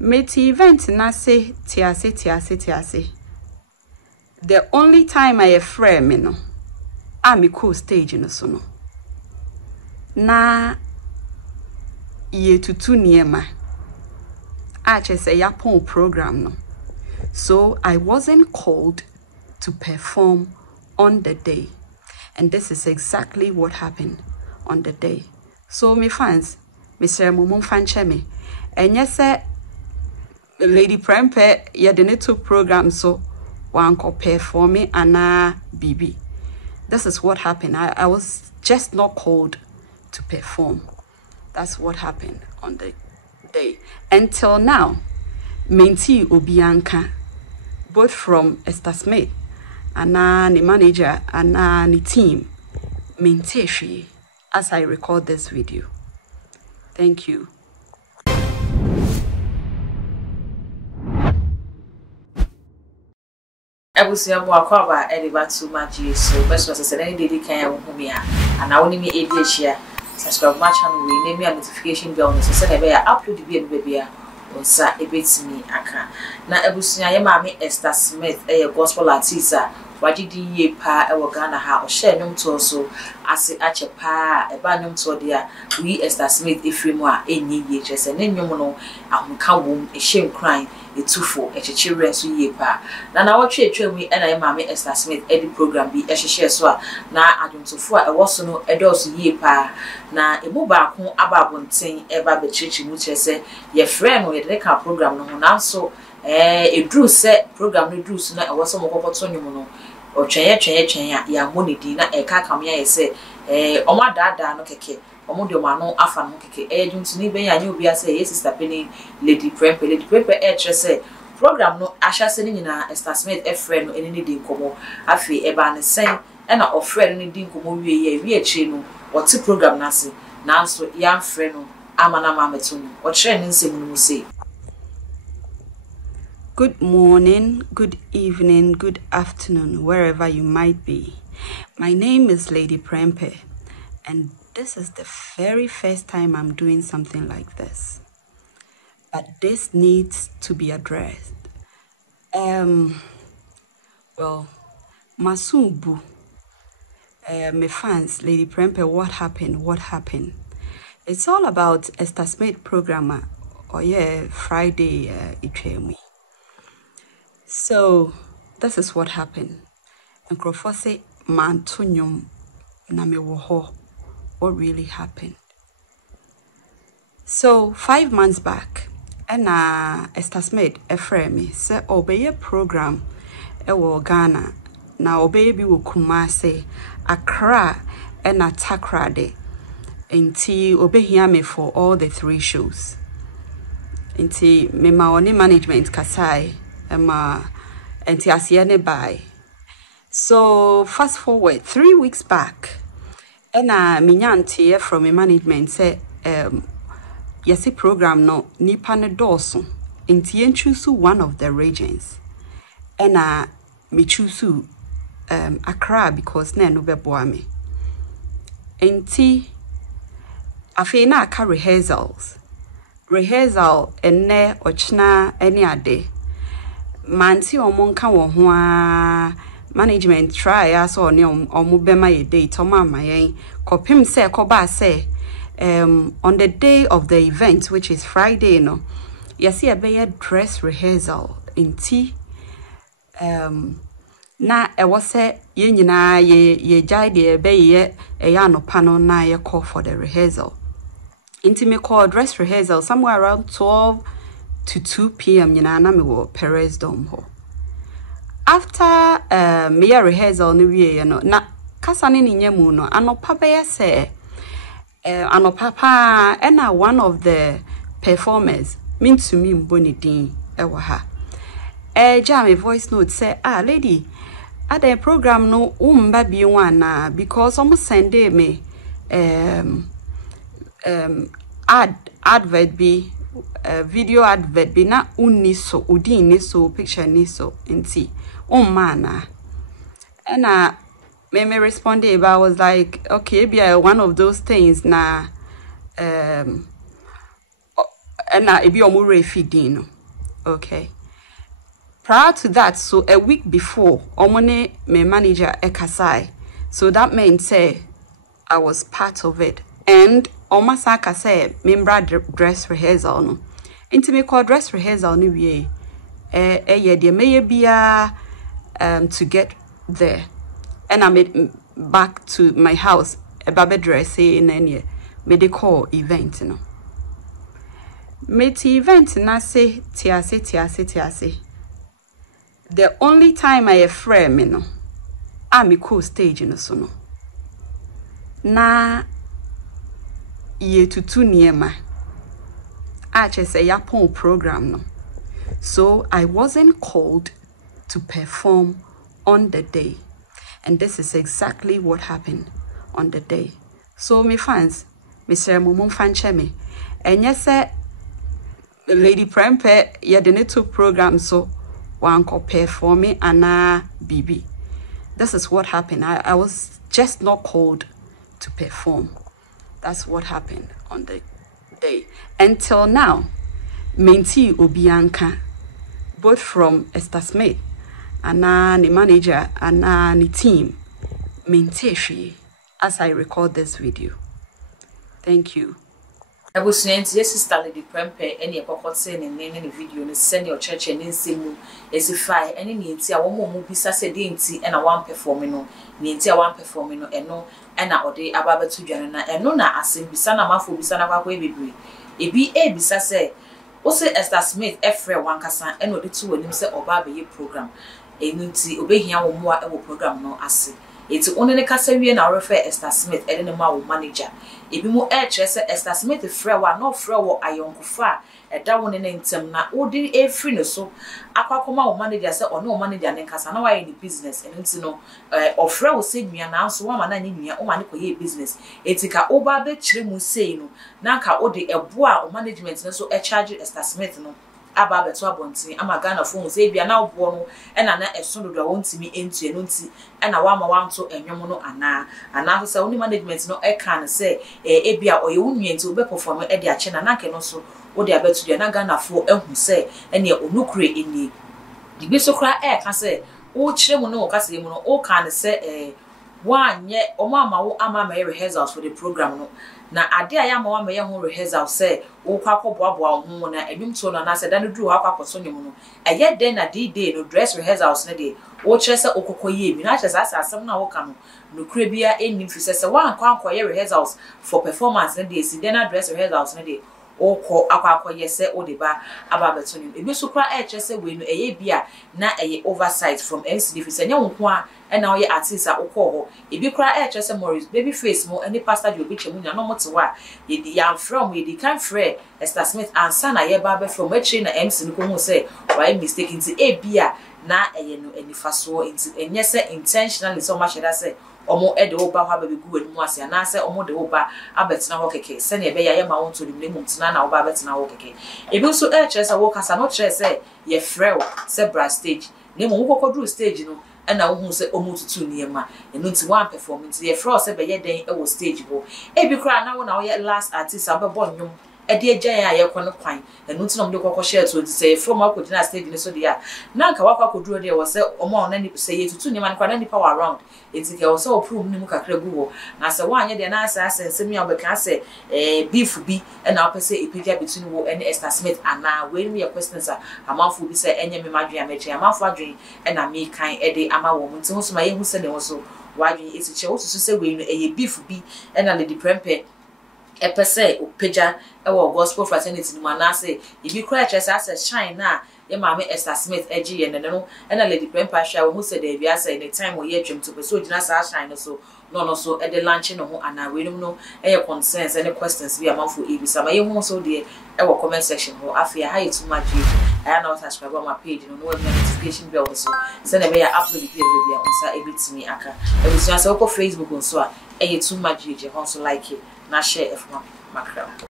Meti event na se tiase. The only time I afraid me no, I'm cool stage no so no. Na ye tutu niema. Ache say yapon program no. So I wasn't called to perform on the day. And this is exactly what happened on the day. So my fans, Mr. Mumum Fanchemi, and yes, Lady Prempeh, you didn't took program so one compare for me and BB. This is what happened. I was just not called to perform. That's what happened on the day. Until now, Menti Obianka, both from Esther Smith and the manager and the team, Menti as I record this video. Thank you. Ebusia mo akwaba ediba too much so best was say any day kan wo me and I only me ADHia subscribe my channel we name me notification bell no say na be upload the baby onsa ebetimi aka na ebusia ye ma me Esther Smith gospel artist wagidi ye pa e wo Ghana ha o share nyom to so ase ache pa e ba nyom to dia we Esther Smith efremu a enyi ye chese ne nyom no ahunka wom e shem crying etufo echechire so ye pa na wotwe etwam e na ye ma me Esther Smith edi program bi ehhehye so a na adwomtofo a ewo so no edoso ye pa na emu ba ko ababonten e ba bechichi mu chese ye frɛ no ye de ka program no ho na so edru se program no dru so na ewo so mokokoto nyum no o twen ya monedi na e ka kam ya ye se omo dada no keke omo de mano afa no keke dwumtini ben ya nye obi ase ye sister Penny Lady Prempeh say program no ahyase ni nyina Esther Smith efre no eni di nkomo afi eba ne sen e na ofre no di nkomo wie achi no woti program na se nanso ya mfre no amana mameto no o kire ni nsem no say. Good morning, good evening, good afternoon, wherever you might be. My name is Lady Prempeh, and this is the very first time I'm doing something like this. But this needs to be addressed. Well, Masumbu, my fans, Lady Prempeh, what happened? It's all about Esther Smith programmer, or Friday, Ichemi. So, this is what happened. And Crawford say, Mantunyum Namewoho, what really happened. So, 5 months back, and Esther Smith me say obey a program ewo Ghana. Na obey bi wo Kumase, Accra, and Takra de. Inti obey hear me for all the 3 shows. Inti me maoni management kasai. By. So fast forward 3 weeks back, and minyanti from a management say yesi program no nipa ne doso inti choose one of the regions, and me choose Accra because na no beboa me. Inti afena aka rehearsal enne ochna any ade. Manti omonka wo ho a management try as on omo bema ye date mama yen kopim se koba se on the day of the event, which is Friday no yesi be dress rehearsal inti na e wo se ye nyina ye jai de be ye ya no pano na ye call for the rehearsal. Inti me call dress rehearsal somewhere around 12 to 2 p.m. nyina na me wo Perez Dome ho. After me rehearsal no wie no na kasa ne nyamu no anopa be se anopa pa na one of the performers mean to me mboni din e wo ha ja me voice note say lady at the program no umba bi wana because almost send me advert be video advert be na uniso udi niso picture niso inti mana and me responded but I was like okay be one of those things na and now it be omure feeding. Okay. Prior to that, so a week before, omone my manager ekasai. So that meant say I was part of it. And omasaka say membra dress rehearsal no. Inti me call dress rehearsal no we ye de meye bia to get there. And I made back to my house a baby dress in any medical event no. Meti event na say tiase. The only time I frame me no, I'm cool stage no so no. Na ye tutu niema. Ache say yapon program no. So I wasn't called to perform on the day. And this is exactly what happened on the day. So my fans, Mr. Mumum Fanchemi, and yes, Lady Prempeh, you didn't took program so one compare for me and BB. This is what happened. I was just not called to perform. That's what happened on the day. Until now, Menti Obianka, both from Esther Smith and the manager and the team, Menti as I record this video. Thank you. I was saying, yes, Sister Lady Prempeh, any about saying in any video, and send your church and in Simu, as if I any needs a woman will be sassy and a one performing, needs a one performing, and no, and now day about 2 January, and no, not as in Bisana Mafu Bisana baby. It be a Bisase, also Esther Smith, Efre Wankasan, and no, the 2 and himself or Baby program, a nutty obey him or more program no assay. It's only the Cassavian and refer Esther Smith, and the manager. If you more Esther Smith, the frewa, no frewa, I young far, a down in them na odi a free so. Aquacoma manager said, or no manager and Casanova in the business, and it's no or frewa said me announce 1 man in your own business. It's a over the trimu say no, Nanka odi a boa or management, so a charge Esther Smith no. Aba beto abonti ama Ghana phone say bia na obo no e na esondo do wonti mi entu eno nti e na wa ma wanto enwom no ana so oni management no e kan say e bia oye wunwie nti obe perform e de ache na ke no so wo de abeto de na Ghana phone ehu say ene onukure eni dibi so kra e ka say wo kire mu no wo ka say mu no o kan say wanye o mama wo ama ma rehearsals for the program no na ade aya ma wa ma ye ho rehearsal say wo kwa boaboa ho na enum to no na say dan duru ha kwa so nyum no eye den na day no dress rehearsals na dey wo kire say okokoye bi na kire say asem na wo ka no kure bia enim fi say wan kwa ye rehearsals for performance na dey si den na dress rehearsals na dey oko akwakoye say odeba ababeto nyum ebi so kra e kire say we no eye bia na eye oversight from NCD fi say nya wo kwa and now ye artist a ukọ ebi kra e kire say Morris baby face mo any pastor dey obi chemu nya no mote wa ye di yam from ye di kan frɛ Esther Smith ansa na ye ba be from echi na MC no ko hu say why mistake nti e bia na eye no enifa so nti enye say intentionally so much that say omo e de oba ha ba be gu enu ase na say omo de oba abetina ho keke se na ebe ya ye ma won to dim ne mumtina na oba abetina ho keke ebi so e kire say wo kasa no kire say ye frɛ say bra stage ne mo wo kokodru stage no and I won't say almost 2 near ma and not one performance. The frost ever yet day was stage go. Every cry now when I last artist I'll be born you. A dear Jay, I can pine and not some local share to say from our could not stage in the sodia. Nanka Waka could do there was or more than any say to 2 man any power around. It's also approved Nimuka Crebuo. Now, so 1 year the nice ass and send me on the casse beef be and I'll say a picture between Wo and Esther Smith and now when we are questions are a mouth will be say any Madria Metri, a mouth dream and I make kind a day ama woman to whom my who said also why it's a chose to say we a beef be and a Lady Prempeh. A per se, Pija, our gospel fraternity, Manase, if you cry just as a shine now, your mamma Esther Smith, edgy and a Lady Prempeh, who said they are saying the time we hear him to pursue Janasa shine so, no, so at the luncheon and I will know any concerns, any questions be a month for Ebi. Some you won't so dear, our comment section, or I fear how too much. I know subscribe on my page, and no notification bell so send a way upload the video on Saturday to me. Aka, and we see us on Facebook on so, too much, you also like it. Na share if my crowd.